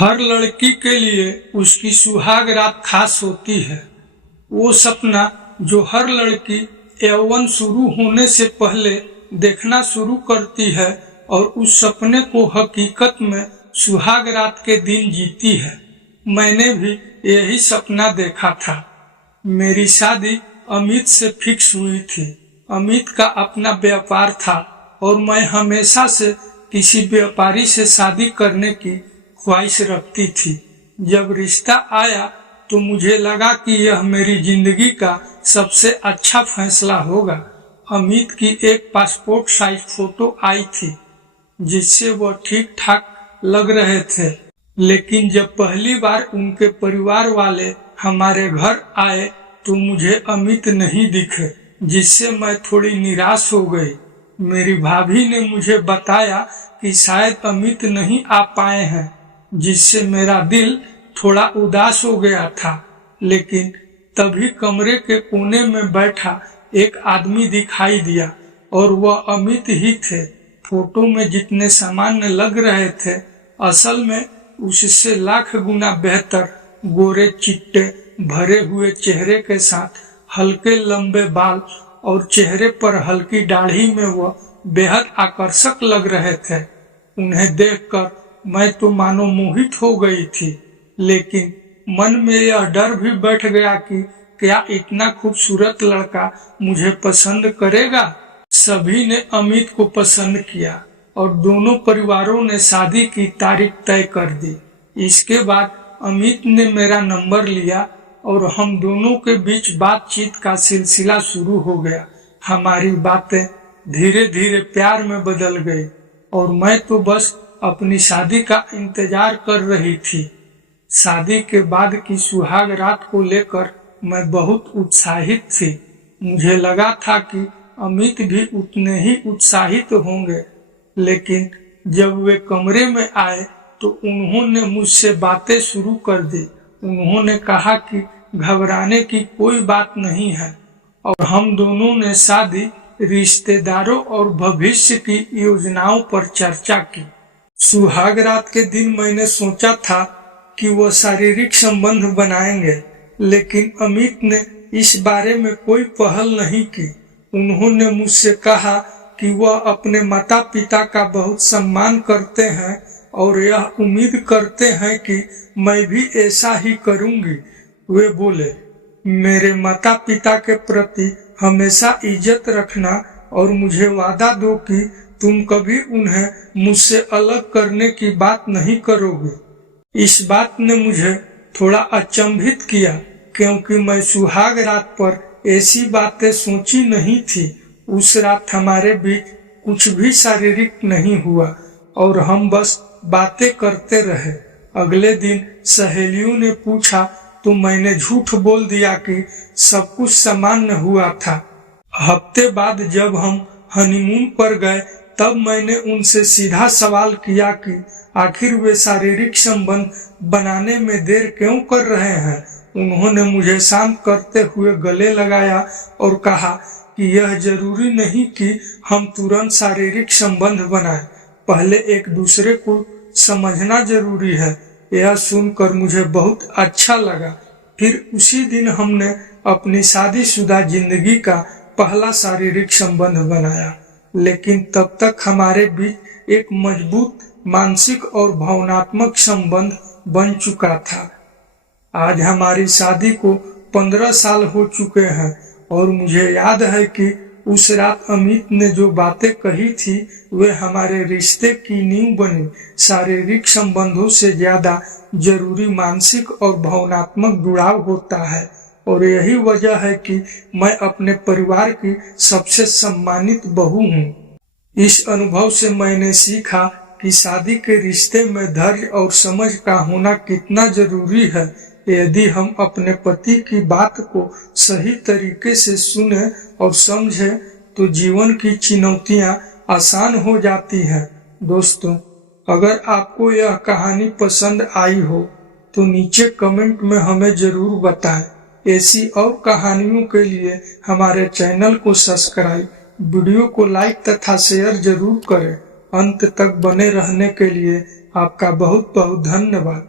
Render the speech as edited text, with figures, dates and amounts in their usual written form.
हर लड़की के लिए उसकी सुहाग रात खास होती है। वो सपना जो हर लड़की यौवन शुरू होने से पहले देखना शुरू करती है और उस सपने को हकीकत में सुहाग रात के दिन जीती है। मैंने भी यही सपना देखा था। मेरी शादी अमित से फिक्स हुई थी। अमित का अपना व्यापार था और मैं हमेशा से किसी व्यापारी से शादी करने की ख्वाहिश रखती थी। जब रिश्ता आया तो मुझे लगा कि यह मेरी जिंदगी का सबसे अच्छा फैसला होगा। अमित की एक पासपोर्ट साइज फोटो आई थी जिससे वह ठीक ठाक लग रहे थे, लेकिन जब पहली बार उनके परिवार वाले हमारे घर आए तो मुझे अमित नहीं दिखे, जिससे मैं थोड़ी निराश हो गई। मेरी भाभी ने मुझे बताया कि शायद अमित नहीं आ पाए हैं, जिससे मेरा दिल थोड़ा उदास हो गया था। लेकिन तभी कमरे के कोने में बैठा एक आदमी दिखाई दिया और वह अमित ही थे। फोटो में जितने सामान्य लग रहे थे, असल में उससे लाख गुना बेहतर गोरे चिट्टे भरे हुए चेहरे के साथ हल्के लंबे बाल और चेहरे पर हल्की दाढ़ी में वह बेहद आकर्षक लग रहे थे। उन्हें देखकर मैं तो मानो मोहित हो गई थी, लेकिन मन में यह डर भी बैठ गया कि क्या इतना खूबसूरत लड़का मुझे पसंद करेगा। सभी ने अमित को पसंद किया और दोनों परिवारों ने शादी की तारीख तय कर दी। इसके बाद अमित ने मेरा नंबर लिया और हम दोनों के बीच बातचीत का सिलसिला शुरू हो गया। हमारी बातें धीरे धीरे प्यार में बदल गई और मैं तो बस अपनी शादी का इंतजार कर रही थी। शादी के बाद की सुहाग रात को लेकर मैं बहुत उत्साहित थी। मुझे लगा था कि अमित भी उतने ही उत्साहित होंगे, लेकिन जब वे कमरे में आए तो उन्होंने मुझसे बातें शुरू कर दी। उन्होंने कहा कि घबराने की कोई बात नहीं है और हम दोनों ने शादी, रिश्तेदारों और भविष्य की योजनाओं पर चर्चा की। सुहाग रात के दिन मैंने सोचा था कि वह शारीरिक संबंध बनाएंगे, लेकिन अमित ने इस बारे में कोई पहल नहीं की। उन्होंने मुझसे कहा कि वह अपने माता पिता का बहुत सम्मान करते हैं और यह उम्मीद करते हैं कि मैं भी ऐसा ही करूंगी। वे बोले, मेरे माता पिता के प्रति हमेशा इज्जत रखना और मुझे वादा दो कि तुम कभी उन्हें मुझसे अलग करने की बात नहीं करोगे। इस बात ने मुझे थोड़ा अचंभित किया, क्योंकि मैं सुहाग रात पर ऐसी बातें सोची नहीं थी। उस रात हमारे बीच कुछ भी शारीरिक नहीं हुआ और हम बस बातें करते रहे। अगले दिन सहेलियों ने पूछा तो मैंने झूठ बोल दिया कि सब कुछ सामान्य हुआ था। हफ्ते बाद जब हम हनीमून पर गए तब मैंने उनसे सीधा सवाल किया कि आखिर वे शारीरिक संबंध बनाने में देर क्यों कर रहे हैं। उन्होंने मुझे शांत करते हुए गले लगाया और कहा कि यह जरूरी नहीं कि हम तुरंत शारीरिक संबंध बनाएं, पहले एक दूसरे को समझना जरूरी है। यह सुनकर मुझे बहुत अच्छा लगा। फिर उसी दिन हमने अपनी शादीशुदा जिंदगी का पहला शारीरिक संबंध बनाया, लेकिन तब तक हमारे बीच एक मजबूत मानसिक और भावनात्मक संबंध बन चुका था। आज हमारी शादी को 15 साल हो चुके हैं और मुझे याद है कि उस रात अमित ने जो बातें कही थी वे हमारे रिश्ते की नींव बनी। शारीरिक संबंधों से ज्यादा जरूरी मानसिक और भावनात्मक जुड़ाव होता है और यही वजह है कि मैं अपने परिवार की सबसे सम्मानित बहू हूँ। इस अनुभव से मैंने सीखा कि शादी के रिश्ते में धैर्य और समझ का होना कितना जरूरी है। यदि हम अपने पति की बात को सही तरीके से सुने और समझे तो जीवन की चुनौतियां आसान हो जाती हैं। दोस्तों, अगर आपको यह कहानी पसंद आई हो तो नीचे कमेंट में हमें जरूर बताएं। ऐसी और कहानियों के लिए हमारे चैनल को सब्सक्राइब, वीडियो को लाइक तथा शेयर जरूर करें। अंत तक बने रहने के लिए आपका बहुत बहुत धन्यवाद।